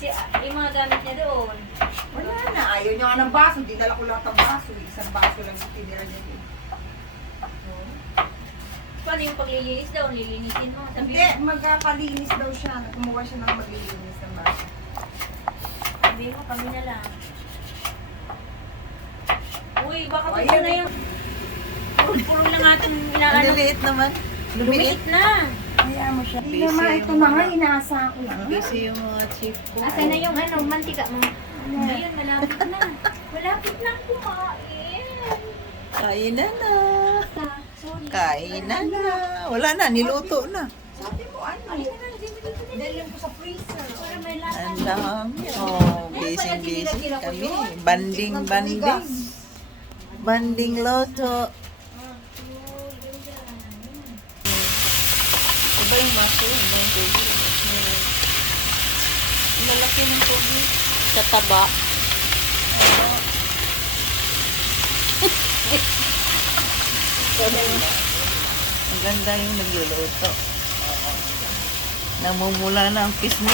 yung mga gamit niya doon. Wala na. Ayaw niya nga ng baso. Dinala ko lahat ng baso. Isang baso lang yung tinira niya din. Paano yung paglilinis daw? Lilinisin mo? Sabi Hindi, magpalinis daw siya. Kumuha siya ng maglilinis ng baso. Sabi mo, kami na lang. Uy, baka Oh, ito ayan. na yung... Puro na nga itong inaano. Maliliit naman. Lumiit na. Kaya mo siya. Hindi Busy naman, ito yung na nga, mga- inaasa ko lang. Busy yung mga chief ko. Asa na yung ano, mantika mo? Ayun, malapit na. Malapit na kumain. Kainan na. Sorry. Kainan na. Wala na, niluto na. Sabi mo, ano? Ayun na, Dalhin ko sa freezer. para may lasa. Ang dami. Oh, busy kami. Banding. Banding loto. Iba yung maso, iba yung tubig. Ang lalaki ng tubig. Sa taba. Ang ganda yung nagluluto. Namumula na ang pisngi.